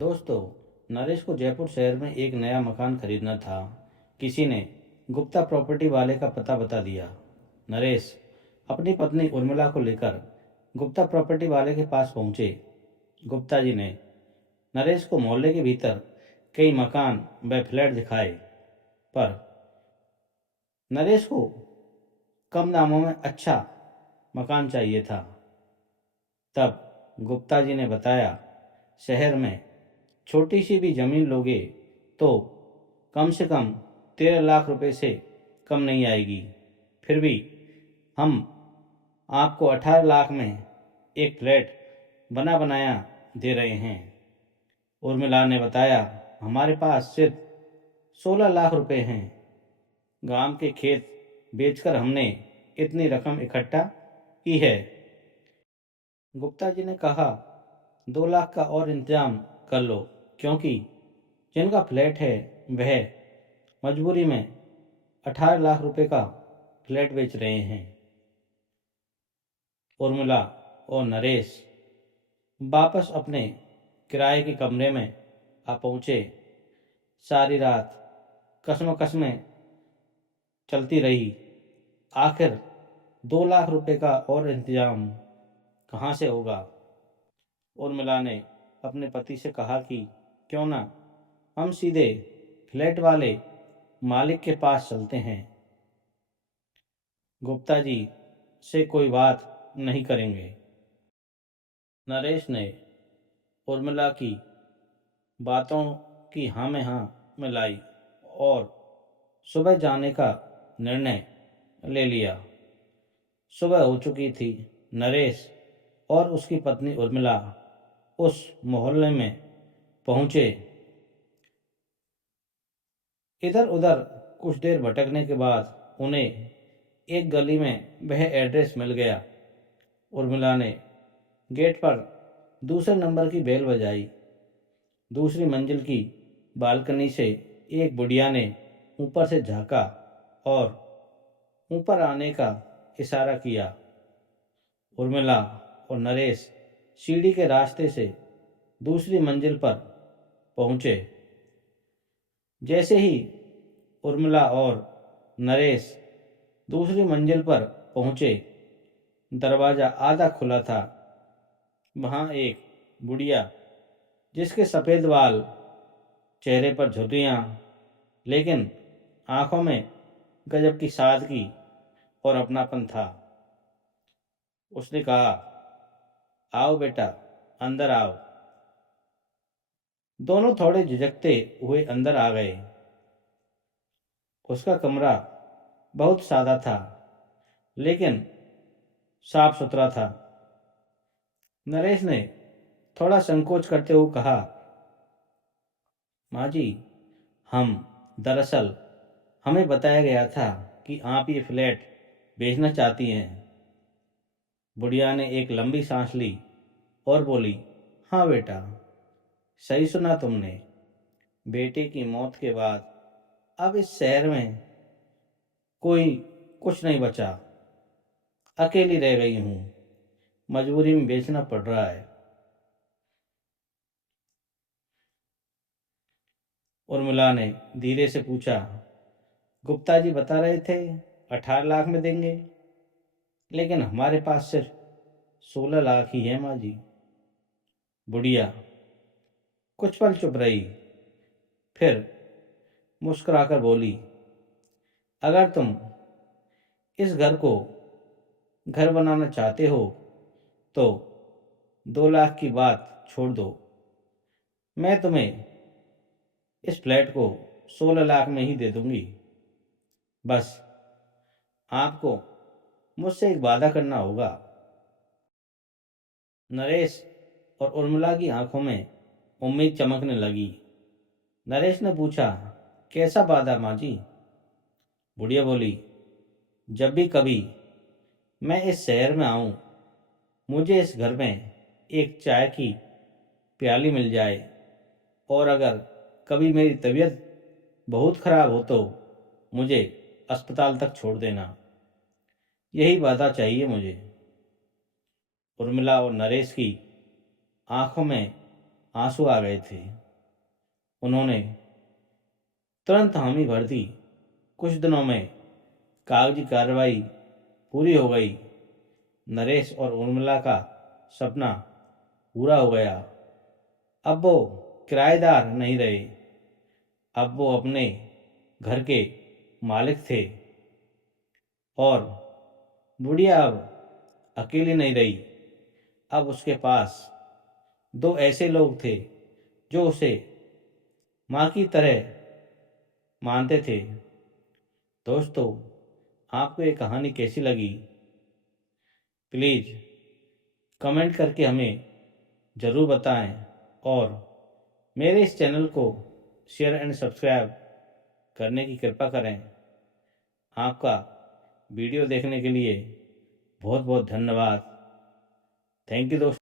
दोस्तों, नरेश को जयपुर शहर में एक नया मकान खरीदना था। किसी ने गुप्ता प्रॉपर्टी वाले का पता बता दिया। नरेश अपनी पत्नी उर्मिला को लेकर गुप्ता प्रॉपर्टी वाले के पास पहुंचे। गुप्ता जी ने नरेश को मोहल्ले के भीतर कई मकान व फ्लैट दिखाए, पर नरेश को कम दामों में अच्छा मकान चाहिए था। तब गुप्ता जी ने बताया, शहर में छोटी सी भी जमीन लोगे तो कम से कम 13 लाख रुपए से कम नहीं आएगी। फिर भी हम आपको 18 लाख में एक फ्लैट बना बनाया दे रहे हैं। उर्मिला ने बताया, हमारे पास सिर्फ 16 लाख रुपए हैं। गांव के खेत बेचकर हमने इतनी रकम इकट्ठा की है। गुप्ता जी ने कहा, 2 लाख का और इंतजाम कर लो, क्योंकि जिनका फ्लैट है वह मजबूरी में 18 लाख रुपए का फ्लैट बेच रहे हैं। उर्मिला और नरेश वापस अपने किराए के कमरे में आ पहुंचे। सारी रात कस्में चलती रही। आखिर 2 लाख रुपए का और इंतजाम कहाँ से होगा। उर्मिला ने अपने पति से कहा कि क्यों ना हम सीधे फ्लैट वाले मालिक के पास चलते हैं। गुप्ता जी से कोई बात नहीं करेंगे। नरेश ने उर्मिला की बातों की हाँ में हाँ मिलाई और सुबह जाने का निर्णय ले लिया। सुबह हो चुकी थी। नरेश और उसकी पत्नी उर्मिला उस मोहल्ले में पहुंचे। इधर उधर कुछ देर भटकने के बाद उन्हें एक गली में वह एड्रेस मिल गया। उर्मिला ने गेट पर दूसरे नंबर की बेल बजाई। दूसरी मंजिल की बालकनी से एक बुढ़िया ने ऊपर से झांका और ऊपर आने का इशारा किया। उर्मिला और नरेश सीढ़ी के रास्ते से दूसरी मंजिल पर पहुंचे। जैसे ही उर्मिला और नरेश दूसरी मंजिल पर पहुंचे, दरवाजा आधा खुला था। वहां एक बुढ़िया, जिसके सफेद बाल, चेहरे पर झुर्रियां, लेकिन आंखों में गजब की सादगी और अपनापन था। उसने कहा, आओ बेटा, अंदर आओ। दोनों थोड़े झिझकते हुए अंदर आ गए। उसका कमरा बहुत सादा था, लेकिन साफ सुथरा था। नरेश ने थोड़ा संकोच करते हुए कहा, माँ जी, हम दरअसल हमें बताया गया था कि आप ये फ्लैट बेचना चाहती हैं। बुढ़िया ने एक लंबी सांस ली और बोली, हाँ बेटा, सही सुना तुमने। बेटे की मौत के बाद अब इस शहर में कोई कुछ नहीं बचा। अकेली रह गई हूँ। मजबूरी में बेचना पड़ रहा है। उर्मिला ने धीरे से पूछा, गुप्ता जी बता रहे थे 18 लाख में देंगे, लेकिन हमारे पास सिर्फ 16 लाख ही है माँ जी। बुढ़िया कुछ पल चुप रही, फिर मुस्कुराकर बोली, अगर तुम इस घर को घर बनाना चाहते हो तो 2 लाख की बात छोड़ दो। मैं तुम्हें इस फ्लैट को 16 लाख में ही दे दूंगी। बस आपको मुझसे एक वादा करना होगा। नरेश और उर्मिला की आंखों में उम्मीद चमकने लगी। नरेश ने पूछा, कैसा वादा माँ जी? बुढ़िया बोली, जब भी कभी मैं इस शहर में आऊं, मुझे इस घर में एक चाय की प्याली मिल जाए, और अगर कभी मेरी तबीयत बहुत खराब हो तो मुझे अस्पताल तक छोड़ देना। यही वादा चाहिए मुझे। उर्मिला और नरेश की आंखों में आंसू आ गए थे। उन्होंने तुरंत हामी भर दी। कुछ दिनों में कागजी कार्रवाई पूरी हो गई। नरेश और उर्मिला का सपना पूरा हो गया। अब वो किराएदार नहीं रहे, अब वो अपने घर के मालिक थे। और बुढ़िया अब अकेली नहीं रही, अब उसके पास दो ऐसे लोग थे जो उसे माँ की तरह मानते थे। दोस्तों, आपको ये कहानी कैसी लगी? प्लीज़ कमेंट करके हमें ज़रूर बताएं और मेरे इस चैनल को शेयर एंड सब्सक्राइब करने की कृपा करें। आपका वीडियो देखने के लिए बहुत बहुत धन्यवाद। थैंक यू दोस्तों।